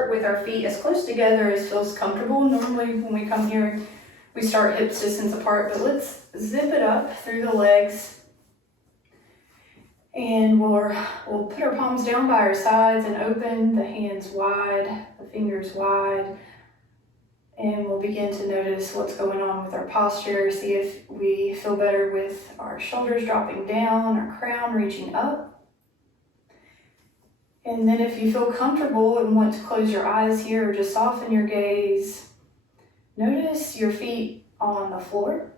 start with our feet as close together as feels comfortable. Normally when we come here, we start hips distance apart, but let's zip it up through the legs. And we'll put our palms down by our sides and open the hands wide, the fingers wide. And we'll begin to notice what's going on with our posture, see if we feel better with our shoulders dropping down, our crown reaching up. And then if you feel comfortable and want to close your eyes here or just soften your gaze, notice your feet on the floor.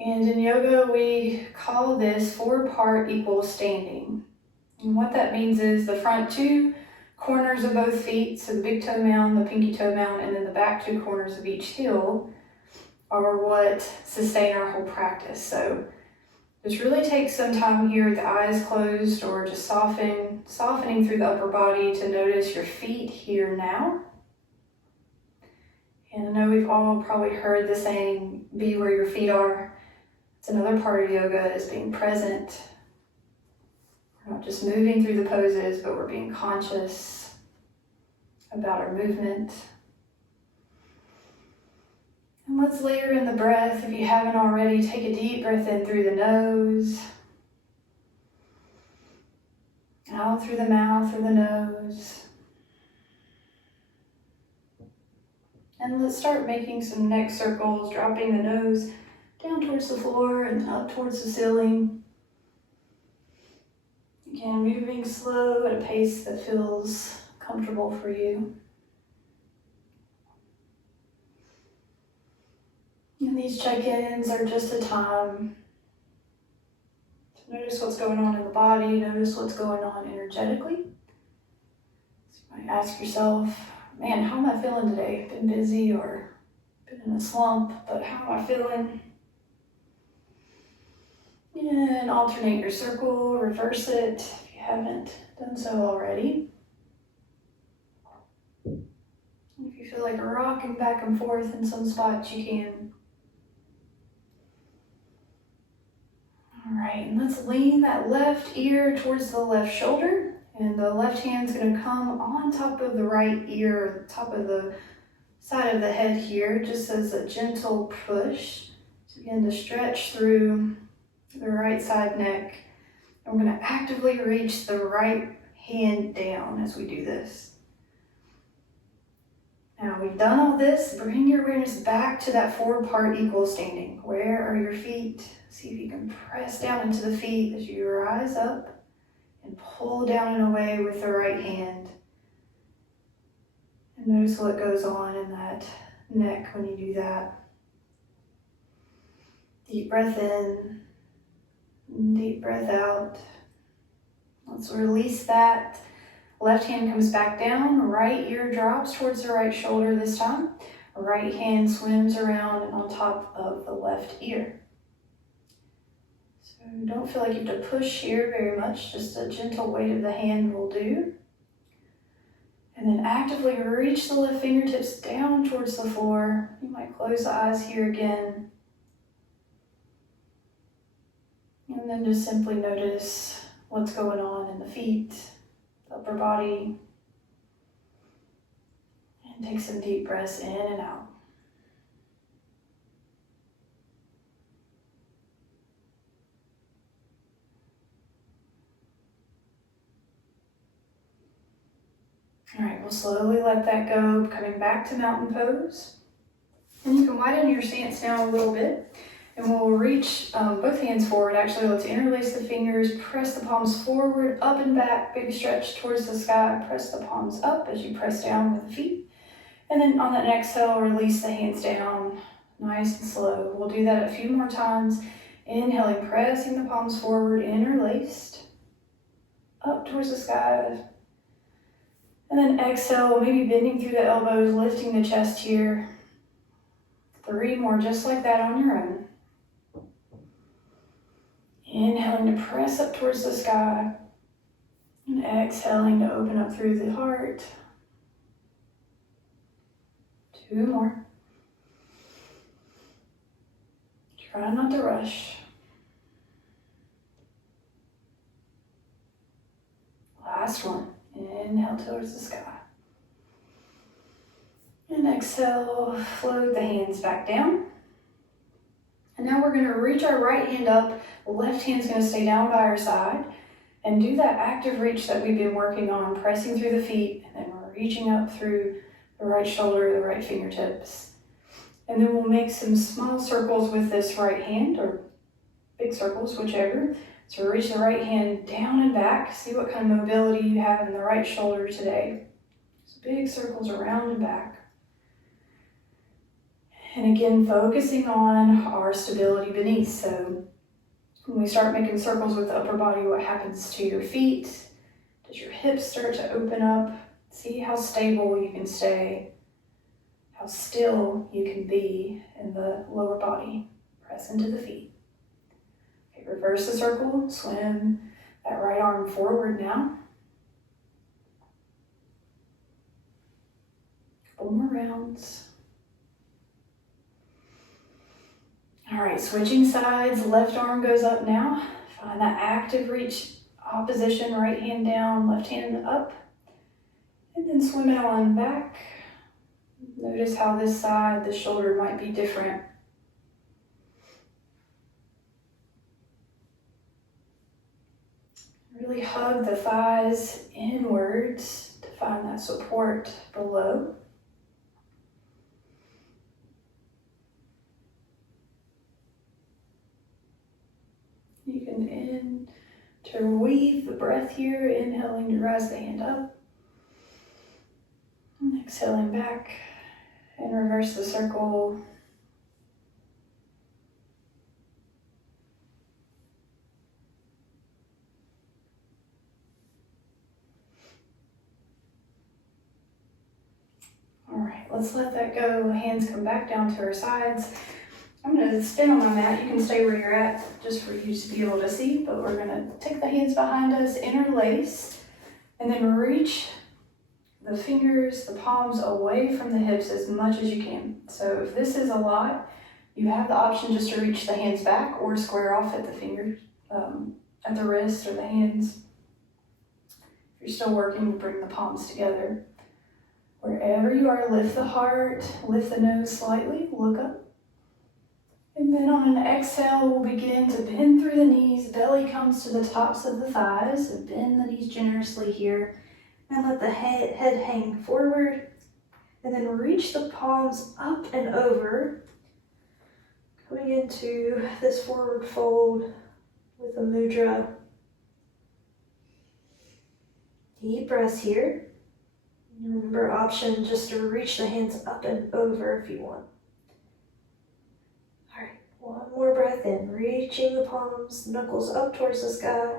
And in yoga, we call this 4-part equal standing. And what that means is the front 2 corners of both feet, so the big toe mound, the pinky toe mound, and then the back 2 corners of each heel are what sustain our whole practice. So just really take some time here with the eyes closed or just softening through the upper body to notice your feet here now. And I know we've all probably heard the saying, be where your feet are. It's another part of yoga is being present. We're not just moving through the poses, but we're being conscious about our movement. And let's layer in the breath. If you haven't already, take a deep breath in through the nose, out through the mouth or the nose. And let's start making some neck circles, dropping the nose down towards the floor and up towards the ceiling. Again, moving slow at a pace that feels comfortable for you. And these check-ins are just a time to notice what's going on in the body, notice what's going on energetically. So you might ask yourself, man, how am I feeling today? Been busy or been in a slump, but how am I feeling? And alternate your circle, reverse it if you haven't done so already. If you feel like rocking back and forth in some spots, you can. All right, and let's lean that left ear towards the left shoulder, and the left hand's gonna come on top of the right ear, top of the side of the head here, just as a gentle push to begin to stretch through the right side neck. And we're going to actively reach the right hand down as we do this. Now we've done all this, bring your awareness back to that 4-part equal standing. Where are your feet? See if you can press down into the feet as you rise up and pull down and away with the right hand. And notice what goes on in that neck when you do that. Deep breath in. Deep breath out. Let's release that. Left hand comes back down, right ear drops towards the right shoulder this time. Right hand swims around and on top of the left ear. So don't feel like you have to push here very much, just a gentle weight of the hand will do. And then actively reach the left fingertips down towards the floor. You might close the eyes here again. And then just simply notice what's going on in the feet, the upper body. And take some deep breaths in and out. All right, we'll slowly let that go, coming back to mountain pose. And you can widen your stance now a little bit. And we'll reach both hands forward. Actually, let's interlace the fingers, press the palms forward, up and back, big stretch towards the sky. Press the palms up as you press down with the feet. And then on that exhale, release the hands down, nice and slow. We'll do that a few more times. Inhaling, pressing the palms forward, interlaced, up towards the sky. And then exhale, maybe bending through the elbows, lifting the chest here. 3 more just like that on your own. Inhaling to press up towards the sky. And exhaling to open up through the heart. 2 more. Try not to rush. Last one. Inhale towards the sky. And exhale, float the hands back down. And now we're going to reach our right hand up. The left hand's going to stay down by our side. And do that active reach that we've been working on, pressing through the feet. And then we're reaching up through the right shoulder, the right fingertips. And then we'll make some small circles with this right hand, or big circles, whichever. So reach the right hand down and back. See what kind of mobility you have in the right shoulder today. So big circles around and back. And again, focusing on our stability beneath. So when we start making circles with the upper body, what happens to your feet? Does your hips start to open up? See how stable you can stay, how still you can be in the lower body. Press into the feet. Okay, reverse the circle, swim that right arm forward now. Couple more rounds. All right, switching sides, left arm goes up now. Find that active reach opposition, right hand down, left hand up. And then swim it on back. Notice how this side, the shoulder might be different. Really hug the thighs inwards to find that support below. You can interweave the breath here, inhaling to rise the hand up. And exhaling back and reverse the circle. All right, let's let that go. Hands come back down to our sides. I'm going to spin on my mat. You can stay where you're at just for you to be able to see, but we're going to take the hands behind us, interlace, and then reach the fingers, the palms away from the hips as much as you can. So if this is a lot, you have the option just to reach the hands back or square off at the fingers, at the wrist or the hands. If you're still working, bring the palms together. Wherever you are, lift the heart, lift the nose slightly, look up. And then on an exhale, we'll begin to bend through the knees. Belly comes to the tops of the thighs. So bend the knees generously here. And let the head hang forward. And then reach the palms up and over. Coming into this forward fold with a mudra. Deep breaths here. Remember, option just to reach the hands up and over if you want. All right, one more breath in, reaching the palms, knuckles up towards the sky.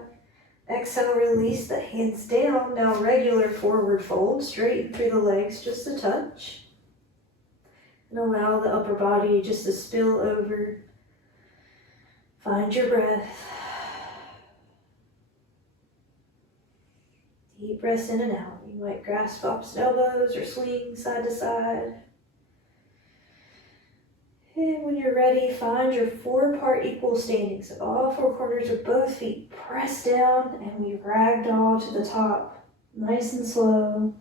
Exhale, release the hands down. Now regular forward fold, straighten through the legs just a touch. And allow the upper body just to spill over. Find your breath. Deep breaths in and out. You might grasp opposite elbows or swing side to side. And when you're ready, find your 4-part equal standing. So all 4 corners of both feet press down and we ragdoll to the top. Nice and slow.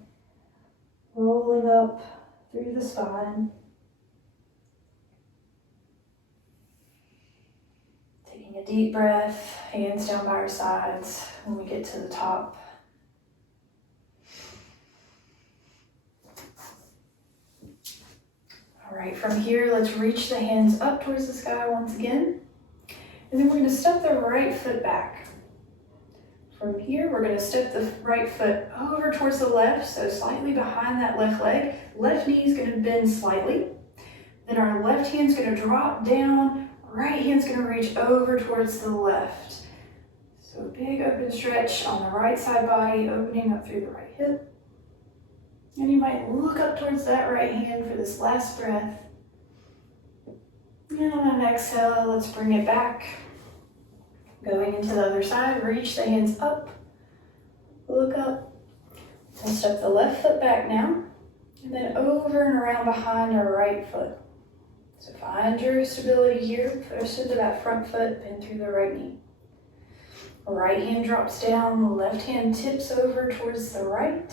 Rolling up through the spine. Taking a deep breath, hands down by our sides when we get to the top. All right, from here, let's reach the hands up towards the sky once again. And then we're going to step the right foot back. From here, we're going to step the right foot over towards the left, so slightly behind that left leg. Left knee is going to bend slightly. Then our left hand's going to drop down. Right hand's going to reach over towards the left. So a big open stretch on the right side body, opening up through the right hip. And you might look up towards that right hand for this last breath. And on an exhale, let's bring it back. Going into the other side, reach the hands up, look up. We'll step the left foot back now, and then over and around behind our right foot. So find your stability here, push into that front foot, bend through the right knee. Right hand drops down, left hand tips over towards the right.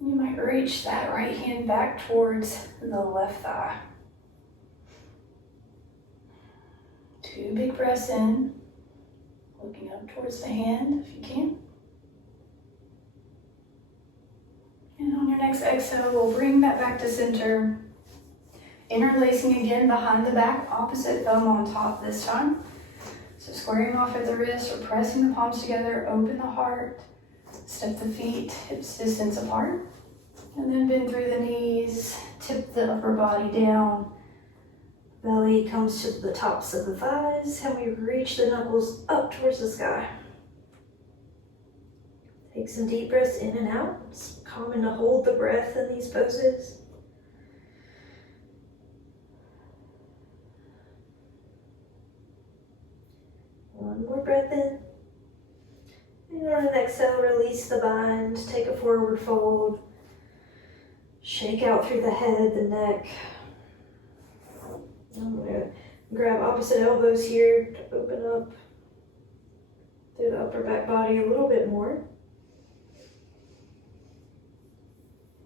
You might reach that right hand back towards the left thigh. 2 big breaths in, looking up towards the hand if you can. And on your next exhale, we'll bring that back to center. Interlacing again behind the back, opposite thumb on top this time. So squaring off at the wrist or pressing the palms together, open the heart, step the feet, hips distance apart. And then bend through the knees, tip the upper body down. Belly comes to the tops of the thighs, and we reach the knuckles up towards the sky. Take some deep breaths in and out. It's common to hold the breath in these poses. One more breath in. And on an exhale, release the bind, take a forward fold. Shake out through the head, the neck. I'm going to grab opposite elbows here to open up through the upper back body a little bit more.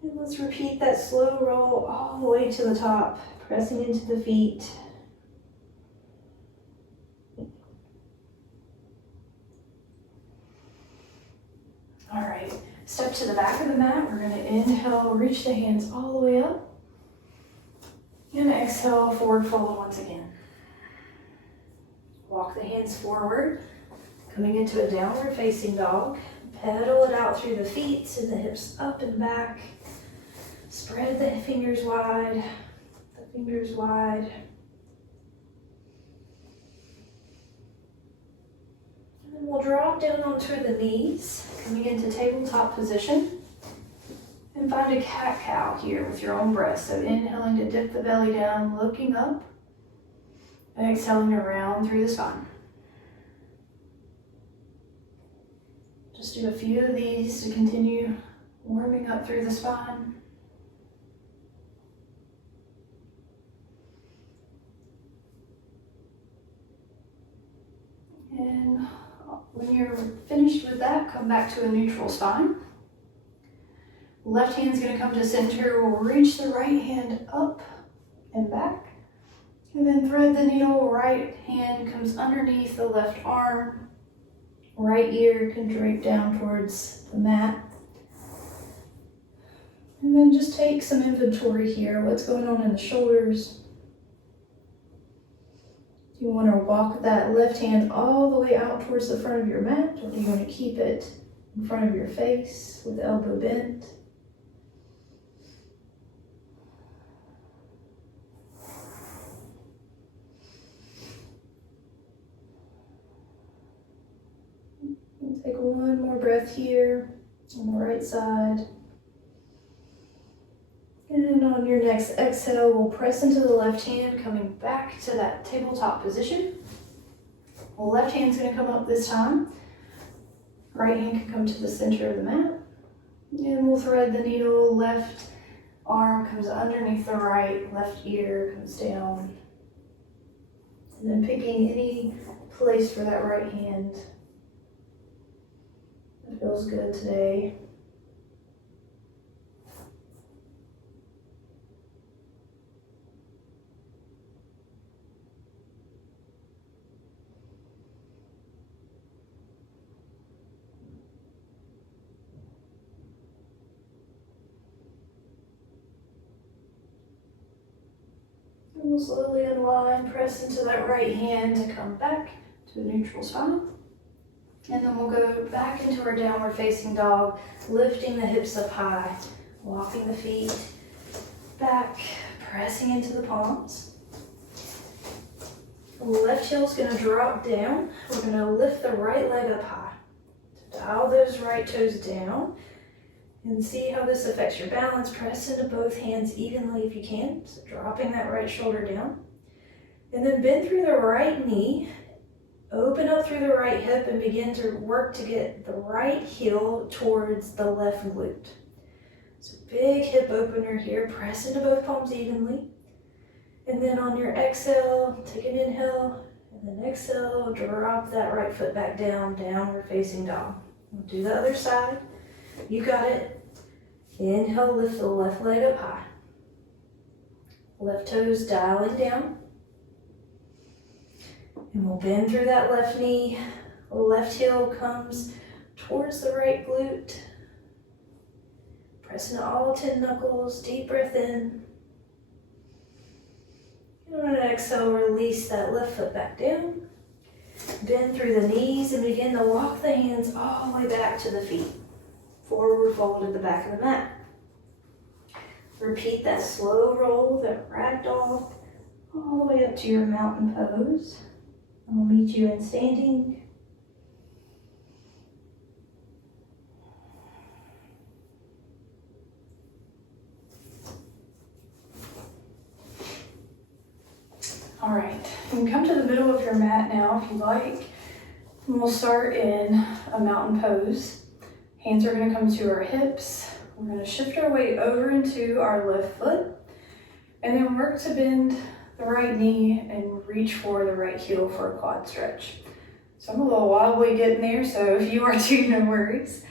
And let's repeat that slow roll all the way to the top, pressing into the feet. All right, step to the back of the mat. We're going to inhale, reach the hands all the way up. And exhale, forward fold once again. Walk the hands forward, coming into a downward facing dog. Pedal it out through the feet, send the hips up and back. Spread the fingers wide, And then we'll drop down onto the knees, coming into tabletop position. And find a cat-cow here with your own breath. So inhaling to dip the belly down, looking up, and exhaling around through the spine. Just do a few of these to continue warming up through the spine. And when you're finished with that, come back to a neutral spine. Left hand's going to come to center. We'll reach the right hand up and back. And then thread the needle. Right hand comes underneath the left arm. Right ear can drape down towards the mat. And then just take some inventory here. What's going on in the shoulders? Do you want to walk that left hand all the way out towards the front of your mat? Or do you want to keep it in front of your face with the elbow bent? Take one more breath here on the right side. And on your next exhale, we'll press into the left hand, coming back to that tabletop position. Left hand's going to come up this time. Right hand can come to the center of the mat. And we'll thread the needle. Left arm comes underneath the right, left ear comes down. And then picking any place for that right hand. It feels good today. And we'll slowly unwind, press into that right hand to come back to a neutral spine. And then we'll go back into our downward facing dog, lifting the hips up high, walking the feet back, pressing into the palms. The left heel's going to drop down. We're going to lift the right leg up high. Dial those right toes down and see how this affects your balance. Press into both hands evenly if you can. So dropping that right shoulder down. And then bend through the right knee. Open up through the right hip and begin to work to get the right heel towards the left glute. So big hip opener here. Press into both palms evenly. And then on your exhale, take an inhale And then exhale, drop that right foot back down, downward facing dog. We'll do the other side. You got it. Inhale, lift the left leg up high. Left toes dialing down. And we'll bend through that left knee. Left heel comes towards the right glute. Pressing all 10 knuckles, deep breath in. And on an exhale, release that left foot back down. Bend through the knees and begin to walk the hands all the way back to the feet. Forward fold to the back of the mat. Repeat that slow roll, that ragdoll, all the way up to your mountain pose. I'll meet you in standing. All right, you can come to the middle of your mat now if you like. And we'll start in a mountain pose. Hands are gonna come to our hips. We're gonna shift our weight over into our left foot and then work to bend the right knee and reach for the right heel for a quad stretch. So I'm a little wobbly getting there, so if you are too, no worries.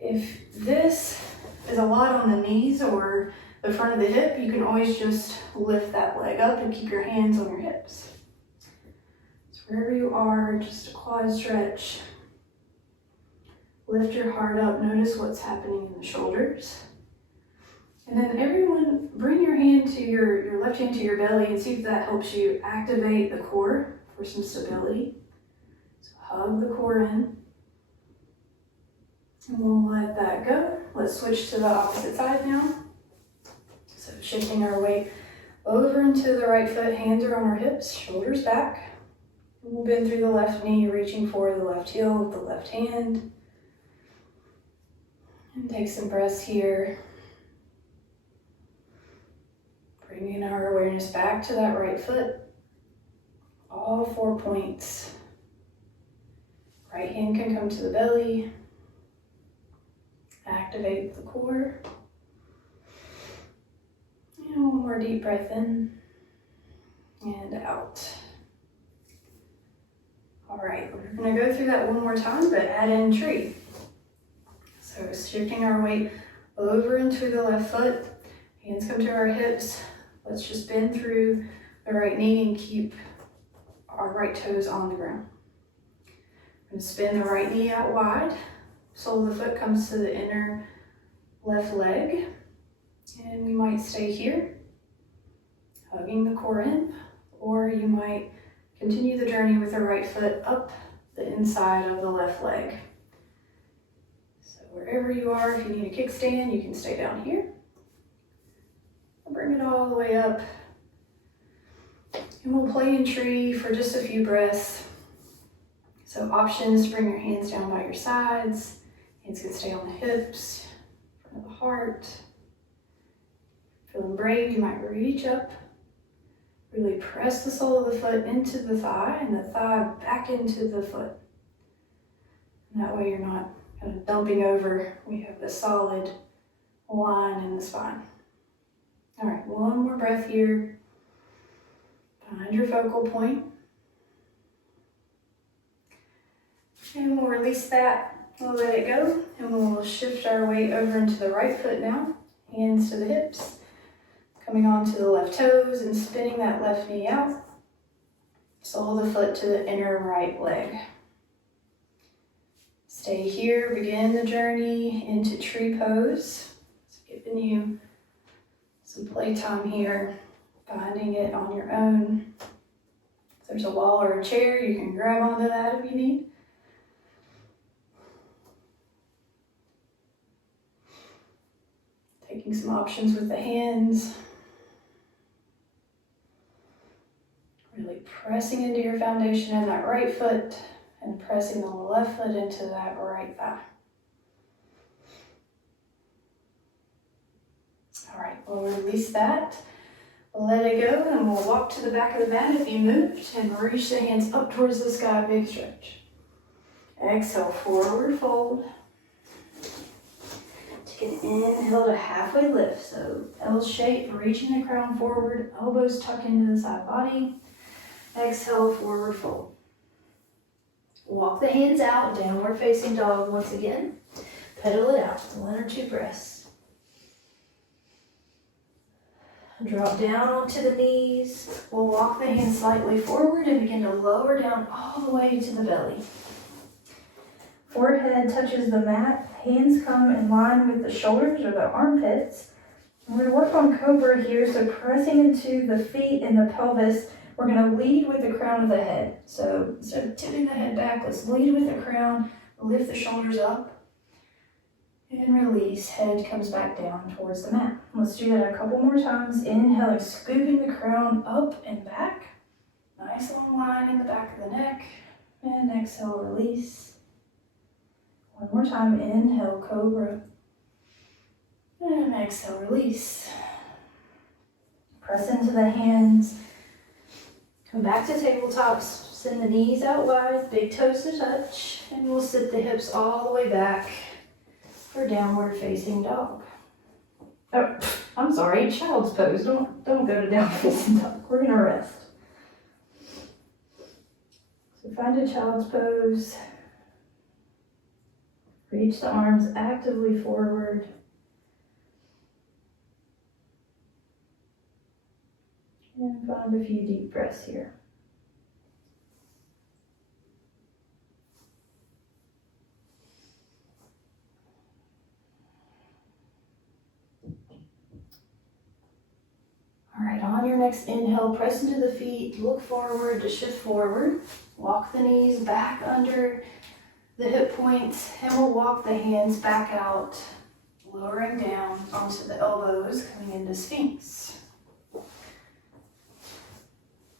If this is a lot on the knees or the front of the hip, you can always just lift that leg up and keep your hands on your hips. So wherever you are, just a quad stretch. Lift your heart up, notice what's happening in the shoulders. And then everyone, bring your hand to your left hand to your belly and see if that helps you activate the core for some stability. So hug the core in. And we'll let that go. Let's switch to the opposite side now. So shifting our weight over into the right foot, hands are on our hips, shoulders back. And we'll bend through the left knee, reaching for the left heel with the left hand. And take some breaths here. Bringing our awareness back to that right foot. All 4 points. Right hand can come to the belly. Activate the core. And one more deep breath in and out. All right, we're gonna go through that one more time, but add in tree. So shifting our weight over into the left foot, hands come to our hips. Let's just bend through the right knee and keep our right toes on the ground. I'm gonna spin the right knee out wide. Sole of the foot comes to the inner left leg. And we might stay here, hugging the core in, or you might continue the journey with the right foot up the inside of the left leg. So wherever you are, if you need a kickstand, you can stay down here. Bring it all the way up. And we'll play in tree for just a few breaths. So options, bring your hands down by your sides. Hands can stay on the hips, front of the heart. Feeling brave, you might reach up. Really press the sole of the foot into the thigh and the thigh back into the foot. And that way you're not kind of dumping over. We have the solid line in the spine. All right, one more breath here. Find your focal point. And we'll release that. We'll let it go. And we'll shift our weight over into the right foot now. Hands to the hips. Coming onto the left toes and spinning that left knee out. Sole of the foot to the inner right leg. Stay here, begin the journey into tree pose. It's giving you some playtime here, finding it on your own. If there's a wall or a chair, you can grab onto that if you need. Taking some options with the hands. Really pressing into your foundation in that right foot and pressing the left foot into that right thigh. All right, we'll release that. Let it go and we'll walk to the back of the mat if you moved and reach the hands up towards the sky, big stretch. Exhale, forward fold. Take an inhale to halfway lift. So L shape, reaching the crown forward, elbows tuck into the side body. Exhale, forward fold. Walk the hands out, downward facing dog once again. Pedal it out, 1 or 2 breaths. Drop down onto the knees. We'll walk the hands slightly forward and begin to lower down all the way to the belly. Forehead touches the mat. Hands come in line with the shoulders or the armpits. And we're going to work on cobra here, so pressing into the feet and the pelvis. We're going to lead with the crown of the head. So instead of tipping the head back, let's lead with the crown, lift the shoulders up, and release. Head comes back down towards the mat. Let's do that a couple more times. Inhaling, scooping the crown up and back. Nice long line in the back of the neck. And exhale, release. One more time, inhale, cobra. And exhale, release. Press into the hands. Come back to tabletops. Send the knees out wide, big toes to touch. And we'll sit the hips all the way back for downward facing dog. Oh, I'm sorry, child's pose. Don't go to downward facing dog. We're gonna rest. So find a child's pose. Reach the arms actively forward. And find a few deep breaths here. All right, on your next inhale, press into the feet, look forward to shift forward. Walk the knees back under the hip points, and we'll walk the hands back out, lowering down onto the elbows, coming into Sphinx.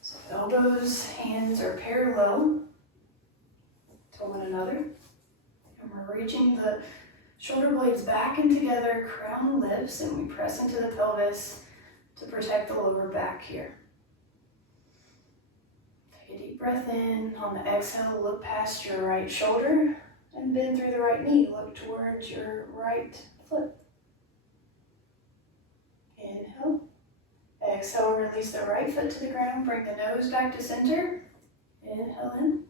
So elbows, hands are parallel to one another, and we're reaching the shoulder blades back and together, crown lifts, and we press into the pelvis to protect the lower back here. Take a deep breath in. On the exhale, look past your right shoulder and bend through the right knee. Look towards your right foot. Inhale. Exhale, release the right foot to the ground. Bring the nose back to center. Inhale in.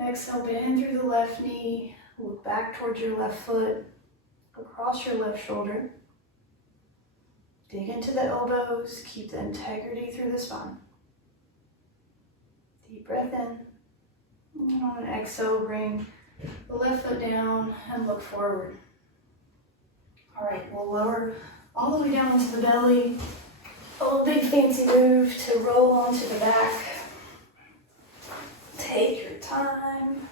Exhale, bend through the left knee. Look back towards your left foot. Across your left shoulder. Dig into the elbows. Keep the integrity through the spine. Deep breath in. And on an exhale, bring the left foot down and look forward. All right, we'll lower all the way down into the belly. A little big fancy move to roll onto the back. Take your time.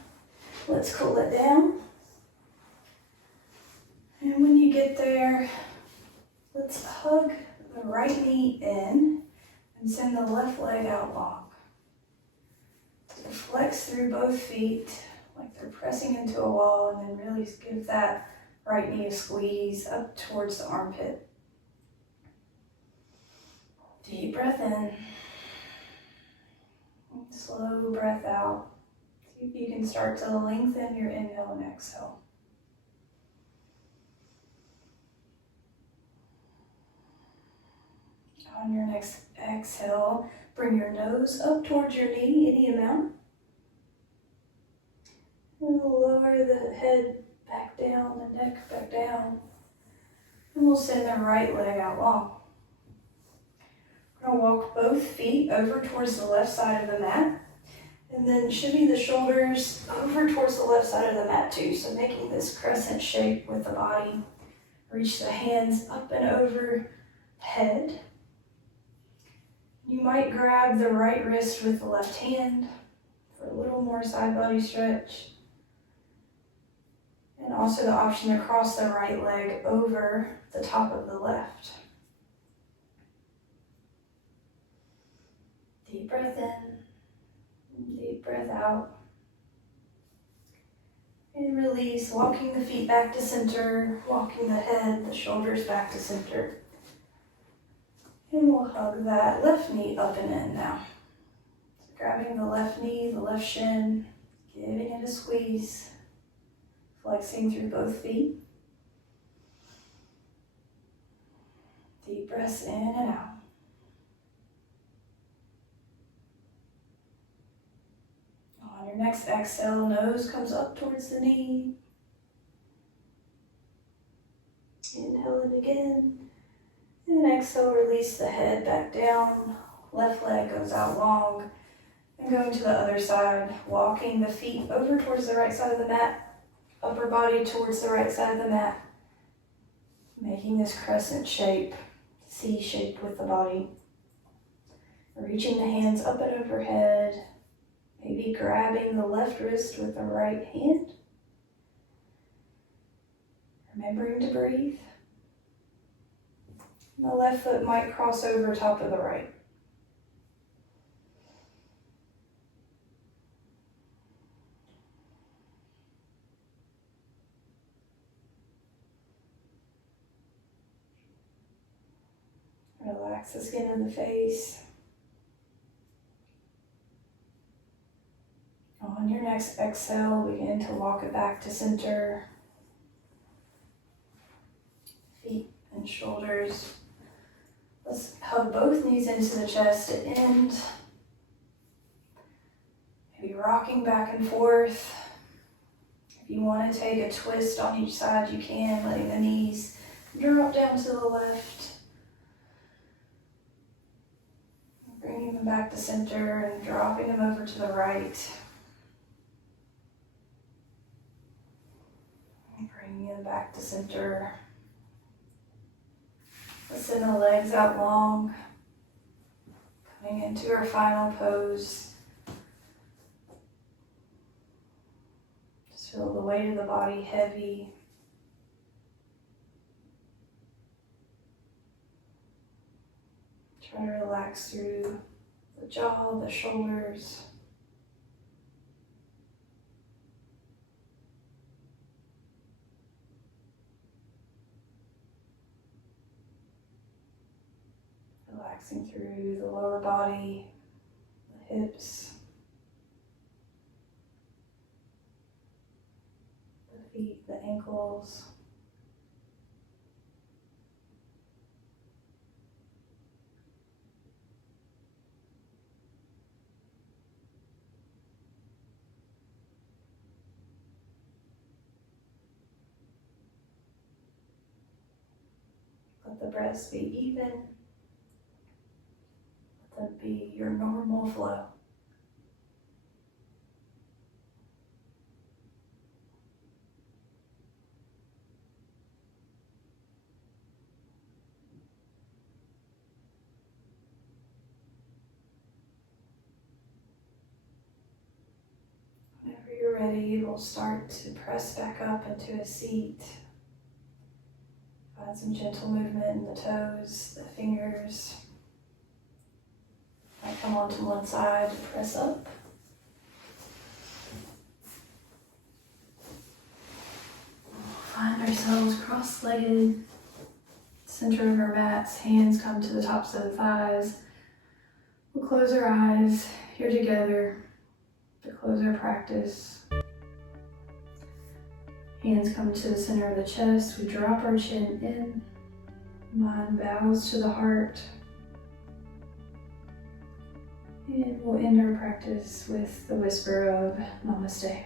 Let's cool it down. And when you get there, let's hug the right knee in and send the left leg out long. So flex through both feet like they're pressing into a wall, and then really give that right knee a squeeze up towards the armpit. Deep breath in. Slow breath out. See if you can start to lengthen your inhale and exhale. On your next exhale, bring your nose up towards your knee, any amount. And lower the head back down, the neck back down. And we'll send the right leg out long. We're going to walk both feet over towards the left side of the mat. And then shimmy the shoulders over towards the left side of the mat too. So making this crescent shape with the body. Reach the hands up and over head. You might grab the right wrist with the left hand for a little more side body stretch. And also the option to cross the right leg over the top of the left. Deep breath in, deep breath out. And release, walking the feet back to center, walking the head, the shoulders back to center. And we'll hug that left knee up and in now. So grabbing the left knee, the left shin, giving it a squeeze. Flexing through both feet. Deep breaths in and out. On your next exhale, nose comes up towards the knee. Inhale it again. And exhale, release the head back down. Left leg goes out long. And going to the other side, walking the feet over towards the right side of the mat. Upper body towards the right side of the mat. Making this crescent shape, C shape with the body. Reaching the hands up and overhead. Maybe grabbing the left wrist with the right hand. Remembering to breathe. The left foot might cross over top of the right. Relax the skin of the face. On your next exhale, begin to walk it back to center. Feet and shoulders. Let's hug both knees into the chest at end. Maybe rocking back and forth. If you want to take a twist on each side, you can, letting the knees drop down to the left. Bringing them back to center and dropping them over to the right. And bringing them back to center. Let's send the legs out long. Coming into our final pose. Just feel the weight of the body heavy. Try to relax through the jaw, the shoulders. Relaxing through the lower body, the hips, the feet, the ankles. Let the breaths be even. Let them be your normal flow. Whenever you're ready, we'll start to press back up into a seat. Find some gentle movement in the toes, the fingers. Might come onto one side to press up. Find ourselves cross-legged, center of our mats, hands come to the tops of the thighs. We'll close our eyes here together to close our practice. Hands come to the center of the chest. We drop our chin in. Mind bows to the heart. And we'll end our practice with the whisper of Namaste.